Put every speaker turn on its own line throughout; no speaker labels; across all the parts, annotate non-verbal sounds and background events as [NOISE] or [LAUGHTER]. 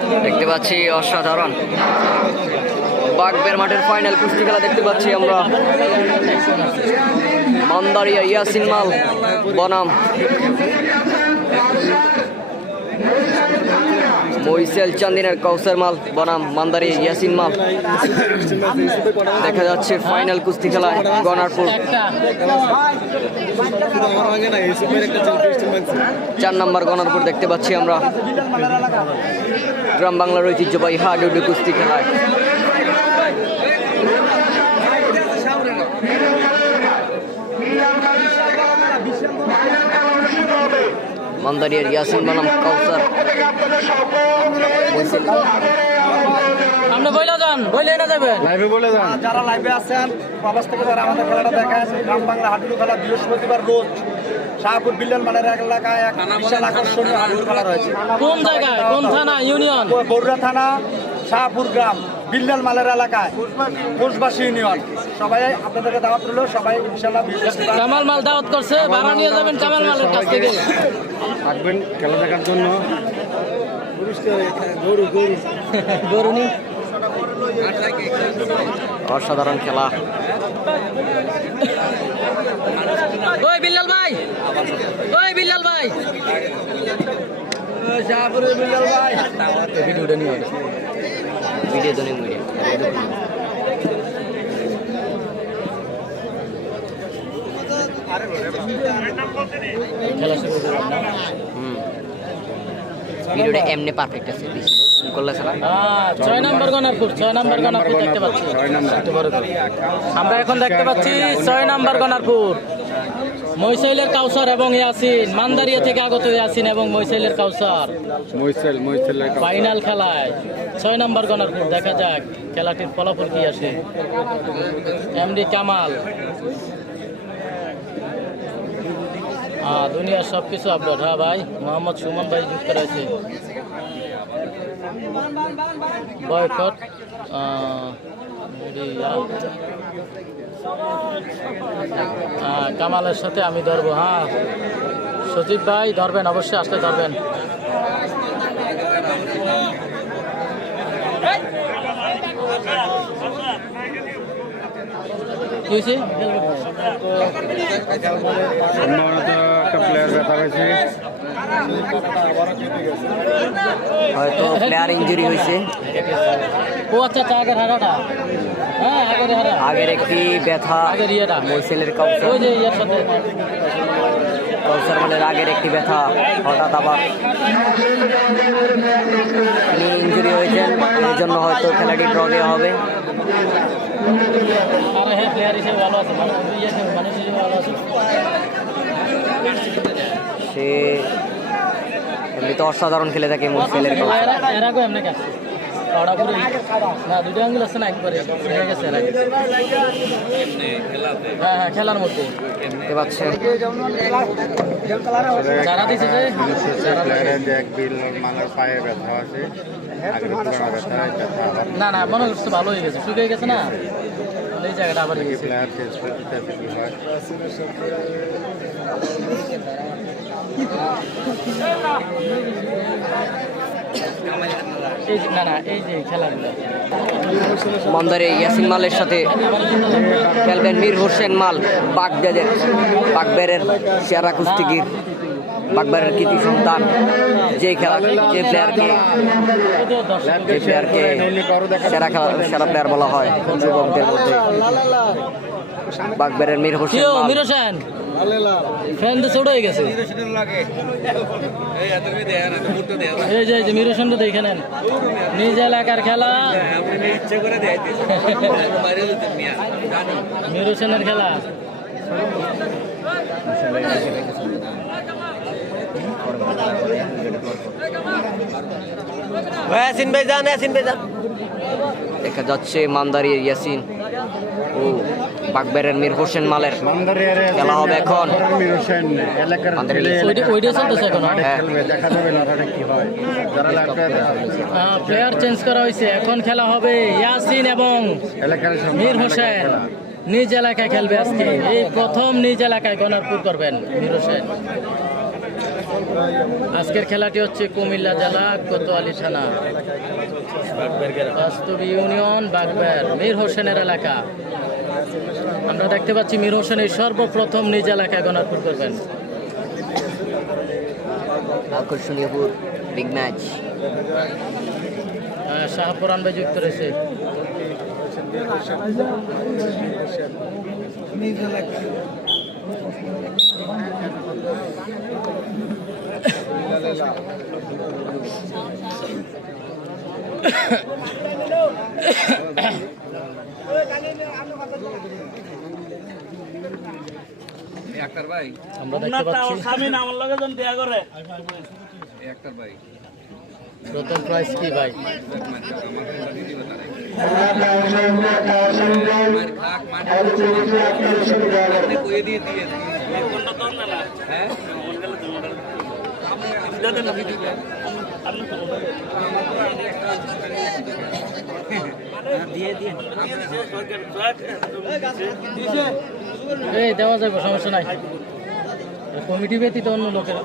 দেখতে পাচ্ছি অসাধারণ। বাগবের মাঠের ফাইনাল কুস্তি খেলা দেখতে পাচ্ছি আমরা। মন্দারিয়া ইয়াসিন মাল, বনাম। মইসেল চান্দিনের কৌসার মাল, বনাম, মান্দারি, ইয়াসিন মাল। দেখা যাচ্ছে ফাইনাল কুস্তি খেলায় গনারপুর। চার নম্বর গনারপুর দেখতে পাচ্ছি আমরা। গ্রাম বাংলার ঐতিহ্যবাহী হাডুডু কুস্তি খেলায়। মান্দারিয়ার ইয়াসিন বনাম মইসেল
আপনি বইলা যান। বইলে না যাবেন
লাইভে বলে যান।
যারা লাইভে আছেন প্রবাস থেকে যারা আমাদের খেলাটা দেখেন গ্রাম বাংলা হাডুডু খেলা বৃহস্পতিবার রোজ শাহপুর বিল্লাল মানের এক এলাকায় এক বিশাল আকর্ষণীয় হাডুডু খেলা রয়েছে।
কোন জায়গায়? কোন থানা? ইউনিয়ন?
বরুড়া থানা শাহপুর গ্রাম বিল্লাল মালের এলাকায়। কোষবাসী ইউনিয়ন। সবাই আপনাদেরকে দাওয়াত রইল সবাই ইনশাল্লাহ বৃহস্পতিবার
কামাল মাল দাওয়াত করছে ভাড়া নিয়ে যাবেন কামাল মালের কাছ থেকে।
থাকবেন খেলা দেখার জন্য।
অসাধারণ খেলা।
ওই বিল্লাল ভাই ওই বিল্লাল ভাই।
শাহপুরের বিল্লাল ভাই।
ভিডিওটা নিয়ে
ভিডিও দৈনিক মিডিয়া
খেলা শুরু
ভিডিওটা এমনি পারফেক্ট আছে করলে ছাড়া?
ছয় নম্বর গনারপুর ছয় নম্বর গনারপুর দেখতে পাচ্ছি। আমরা এখন দেখতে পাচ্ছি ছয় নম্বর গনারপুর মৈশৈলের কাউসার এবং ইয়াসিন মান্দারিয়া থেকে আগত ইয়াসিন এবং মৈশৈলের কাউসার। ফাইনাল খেলায়। ছয় নম্বর গনারপুর দেখা যাক খেলাটির ফলাফল কি আসে। এমডি কামাল হ্যাঁ দুনিয়ার সব কিছু আপলোড হ্যাঁ ভাই? মোহাম্মদ সুমন ভাই যুক্ত রয়েছে। বয়কট হ্যাঁ কামালের সাথে আমি ধরবো হ্যাঁ। সচিব ভাই, ধরবেন, অবশ্যই আসলে ধরবেন। কি হয়েছে?
সম্ভবত একটা প্লেয়ার ব্যথা হয়েছে।
হয়তো প্লেয়ার ইঞ্জুরি হয়েছে।
ও আচ্ছা আচ্ছা আগের হারাটা। হ্যাঁ আগের হারা।
আগের একটি ব্যথা
আগের ইয়েটা।
মইসেলের কাউসার
ওই যে ইয়ের সাথে।
কাউসার মালের আগের একটি ব্যথা। হঠাৎ আবার তিনি ইঞ্জুরি হয়েছেন এই জন্য হয়তো খেলাটি ড্র দেওয়া হবে।
আরে হ্যাঁ প্লেয়ার হিসেবে ভালো আছে মানুষ মানুষ হিসেবে ভালো আছে
সে এমনিতে অসাধারণ খেলে থাকে মইসেলের কাউসার
এরা এমনি করে না দুটো আঙ্গুল আছে না একবারে? হয়ে গেছে হ্যাঁ হ্যাঁ খেলার মধ্যে। যারা দিছে যে না না মনে করছে ভালো হয়ে গেছে। শুকিয়ে গেছে না? এই জায়গাটা আবার গেছে খেলাগুলো
মন্দারে ইয়াসিন মালের সাথে খেলবেন মীর হোসেন মাল, বাগদাদের বাগবেরের সেরা কুস্তিগির বাগবারের কৃতি সন্তান, যে খেলা, যে প্লেয়ারকে যে প্লেয়ারকে সেরা খেলা, সেরা প্লেয়ার বলা হয় যুবকদের মধ্যে। বাগবারের মীর হোসেন
মিরো সেন ফ্যান দিয়ে ছোট হয়ে গেছে। এই যে এই যে মিরো দেখে নেন। নিজ এলাকার খেলা। মিরো সেনের খেলা।
দেখা যাচ্ছে মান্দারির ইয়াসিন। ও। বাগবারের মীর হোসেন মালের খেলা হবে এখন। হ্যাঁ।
হয়
প্লেয়ার চেঞ্জ করা হয়েছে। এখন খেলা হবে ইয়াসিন এবং মীর হোসেন। নিজ এলাকায় খেলবে আজকে। এই প্রথম নিজ এলাকায় গণারপুর করবেন মীর হোসেন। আজকের খেলাটি হচ্ছে কুমিল্লা জেলা কোতোয়ালি থানা। বাস্তব ইউনিয়ন বাগবের মীর হোসেনের এলাকা। আমরা দেখতে পাচ্ছি মীর হোসেন এই সর্বপ্রথম নিজ এলাকায় গণারপুর করবেন।
আকর্ষণীয়পুর বিগ ম্যাচ
শাহপুরান ভাই যুক্ত রয়েছে
ডাক্তার [LAUGHS] ভাই
আমরা দেখতে পাচ্ছি
ডাক্তার ভাই
প্রথম প্রাইজ কি ভাই
মার খাক মার আপনি কইয়ে দিয়ে দিয়ে হ্যাঁ
এই দেওয়া যাবে সমস্যা নাই। কমিটি ব্যতীত অন্য লোকের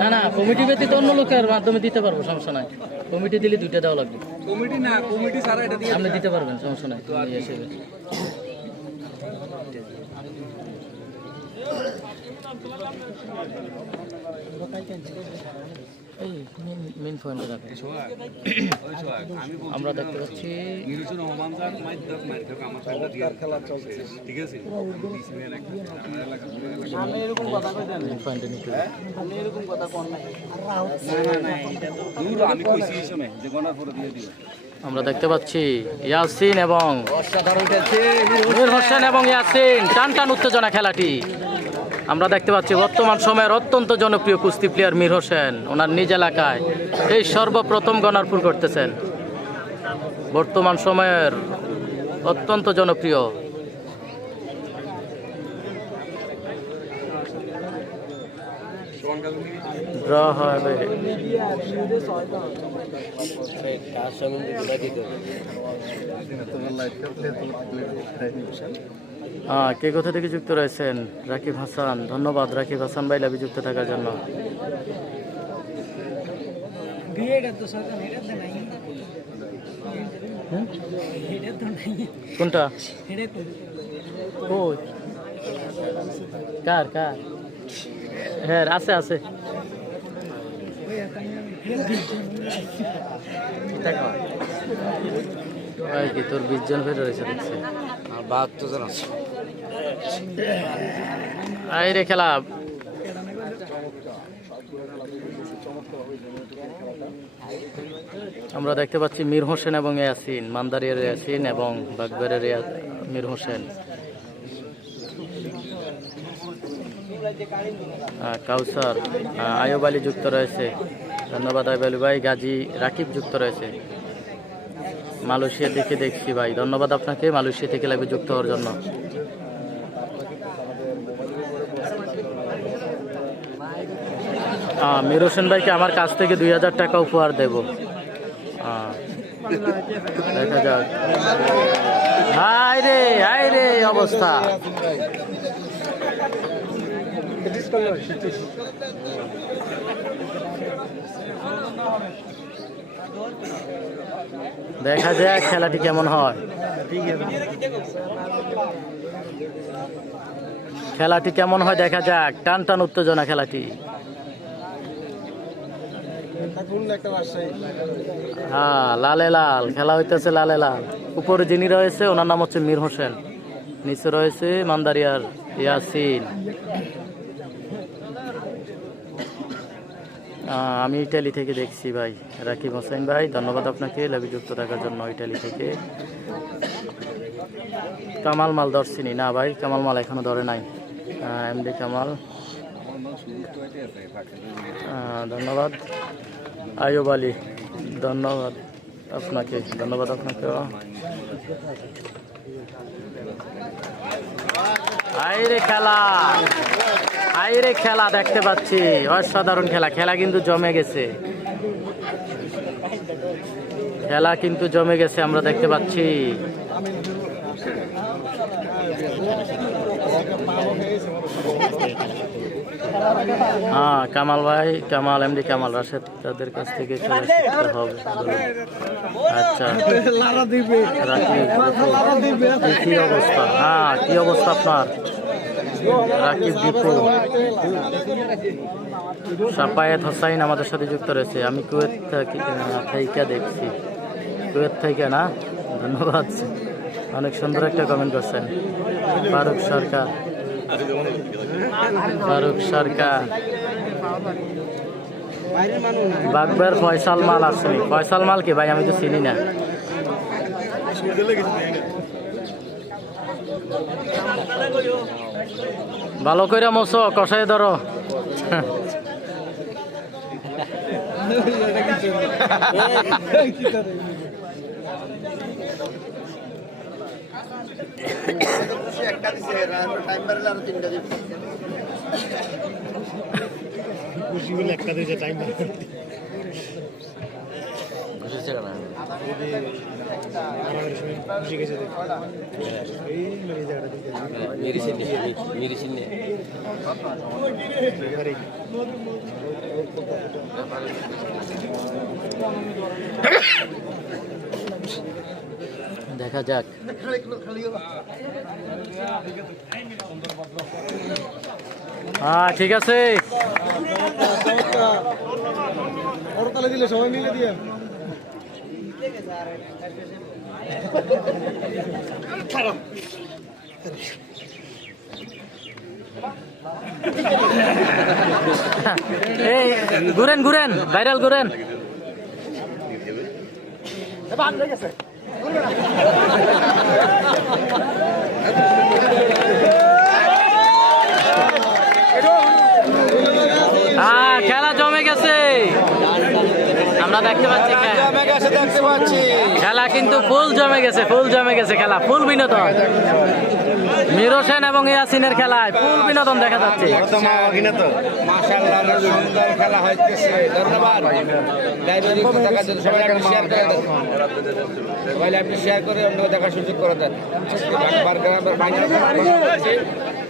না না কমিটি ব্যতীত অন্য লোকের মাধ্যমে দিতে পারব সমস্যা নাই। কমিটি দিলে দুইটা দেওয়া লাগবে।
কমিটি না কমিটি সারা এটা
আপনি দিতে পারবেন সমস্যা নাই হিসেবে এই মেন পয়েন্টে রাখেন আমরা দেখতে পাচ্ছি
আমার ঠিক আছে আমি কইছি এই সময় যে গণার পরে দিয়ে দিও
দেখতে পাচ্ছি ইয়াসিন এবং
খেলছে।
হোসেন এবং ইয়াসিন। টান টান উত্তেজনা খেলাটি। আমরা দেখতে পাচ্ছি বর্তমান সময়ের অত্যন্ত জনপ্রিয় কুস্তি প্লেয়ার মীর হোসেন। ওনার নিজ এলাকায় এই সর্বপ্রথম গণারপুর করতেছেন। বর্তমান সময়ের অত্যন্ত জনপ্রিয়। ড্র হবে কে কোথা থেকে যুক্ত রয়েছেন? রাকিব হাসান। ধন্যবাদ রাকিব হাসান ভাই লাভি যুক্ত থাকার জন্য। কোনটা? কার কার? হ্যাঁ আছে আছে। ওই কি তোর বিশ জন ফের রয়েছে দেখছি।
বাহাত্তর জন আছে।
এই রে খেলা। আমরা দেখতে পাচ্ছি মীর হোসেন এবং ইয়াসিন মান্দারিয়ার ইয়াসিন এবং বাগবারের মীর হোসেন। কাউসার আয়ুব আলী যুক্ত রয়েছে। ধন্যবাদ আয়ুব আলী ভাই। গাজী রাকিব যুক্ত রয়েছে। মালয়েশিয়া থেকে দেখছি ভাই। ধন্যবাদ আপনাকে, মালয়েশিয়া থেকে লাগবে যুক্ত হওয়ার জন্য। মীর হোসেন ভাইকে আমার কাছ থেকে দুই হাজার টাকা উপহার দেব। দেখা যাক। হাই রে হাই রে, অবস্থা। দেখা যাক খেলাটি কেমন হয়। খেলাটি কেমন হয় দেখা যাক। টান টান উত্তেজনা খেলাটি। হ্যাঁ লালে লাল। খেলা হইতেছে লালে লাল। উপরে যিনি রয়েছে, ওনার নাম হচ্ছে মীর হোসেন। নিচে রয়েছে মান্দারিয়ার ইয়াসিন। আমি ইটালি থেকে দেখছি ভাই, রাকিব হোসেন ভাই। ধন্যবাদ আপনাকে লাভি যুক্ত থাকার জন্য ইটালি থেকে। কামাল মাল ধরছিনি। না ভাই, কামাল মাল এখনও ধরে নাই। এমডি কামাল। ধন্যবাদ। আয়ুব আলী, ধন্যবাদ আপনাকে ধন্যবাদ আপনাকে। আইরে খেলা! আইরে খেলা দেখতে পাচ্ছি। অসাধারণ খেলা। খেলা কিন্তু জমে গেছে। খেলা কিন্তু জমে গেছে আমরা দেখতে পাচ্ছি। হ্যাঁ কামাল ভাই কামাল এমডি কামাল রাশেদ তাদের কাছ থেকে খেলা শিখতে হবে। আচ্ছা। কি অবস্থা। হ্যাঁ কি অবস্থা আপনার? রাকিব দীপু সাপায়েত হোসাইন আমাদের সাথে যুক্ত রয়েছে। আমি কুয়েত থেকে দেখছি। কুয়েত থেকে না? ধন্যবাদ। অনেক সুন্দর একটা কমেন্ট করছেন। ফারুক সরকার। ফারুক সরকার। বাগবার ফয়সাল মাল আসেনি ফয়সাল মাল কি ভাই? আমি তো চিনি না। ভালো করে মোছো কষাই ধরো। [LAUGHS] দেখা যাক। হ্যাঁ ঠিক আছে।
দিলে সবাই মিলে দিয়ে। [LAUGHS]
এই ঘুরেন ঘুরেন ভাইরাল ঘুরেন। খেলা জমে গেছে। আমরা দেখতে পাচ্ছি খে- খেলা কিন্তু ফুল জমে গেছে ফুল জমে গেছে খেলা ফুল বিনোদন। মির হোসেন এবং ইয়াসিনের খেলায় ফুল বিনোদন দেখা যাচ্ছে।
মাশাআল্লাহ অনেক সুন্দর খেলা হইতেছে। ধন্যবাদ। সবাই আপনি শেয়ার করে অন্য দেখার সুযোগ করে দেন।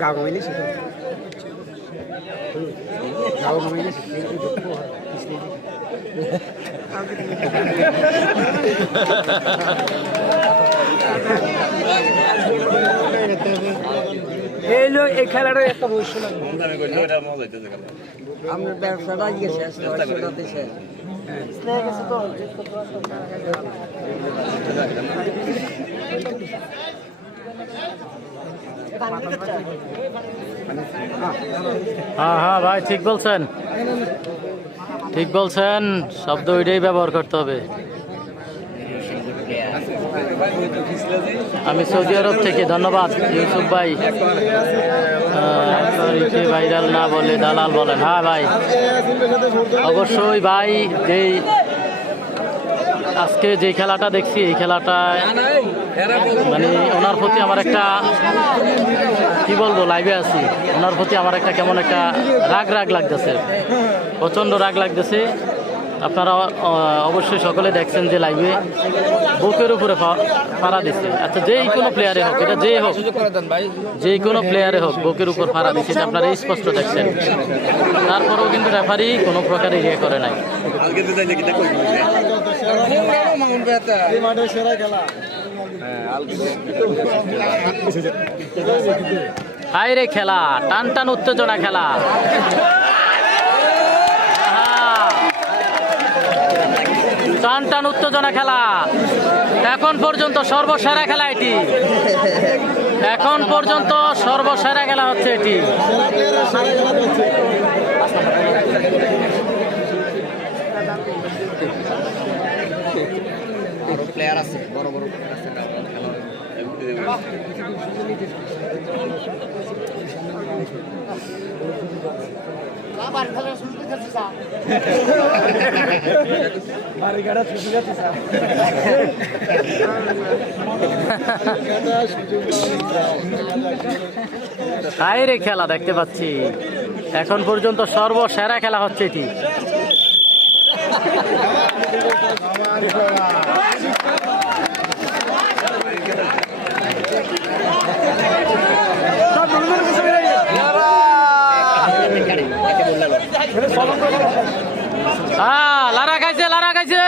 গাও গাইলে সেটা গাও গাইলে এই খেলাটা একটা লাগবে
আপনার ব্যবসাটা শেষ।
হ্যাঁ হ্যাঁ ভাই ঠিক বলছেন। ঠিক বলছেন শব্দ ওইটাই ব্যবহার করতে হবে। আমি সৌদি আরব থেকে, ধন্যবাদ, ইউসুফ ভাই। ভাইরাল না বলে, দালাল বলেন। হ্যাঁ ভাই। অবশ্যই, ভাই যেই আজকে যে খেলাটা দেখছি, এই খেলাটায় মানে ওনার প্রতি আমার একটা, কি বলব, লাইভে আছি। ওনার প্রতি আমার একটা কেমন একটা রাগ রাগ লাগতেছে। প্রচণ্ড রাগ লাগতেছে। আপনারা অবশ্যই সকলে দেখছেন যে লাইভে বুকের উপরে পাড়া দিচ্ছে। আচ্ছা যেই কোনো প্লেয়ারে হোক, এটা যেই হোক যে কোনো প্লেয়ারে হোক, বুকের উপর ফাড়া দিচ্ছে আপনারা স্পষ্ট দেখছেন। তারপরেও কিন্তু রেফারি কোনো প্রকারে ইয়ে করে নাই। রে খেলা টান টান উত্তেজনা খেলা। টান টান উত্তেজনা খেলা। এখন পর্যন্ত সর্বসেরা খেলা এটি। এখন পর্যন্ত সর্বসেরা খেলা হচ্ছে এটি।
প্লেয়ার আছে বড় বড়
হাইরে খেলা দেখতে পাচ্ছি। এখন পর্যন্ত সর্বসেরা খেলা হচ্ছে এটি। হ্যাঁ লারা খাইছে লারা খাইছে।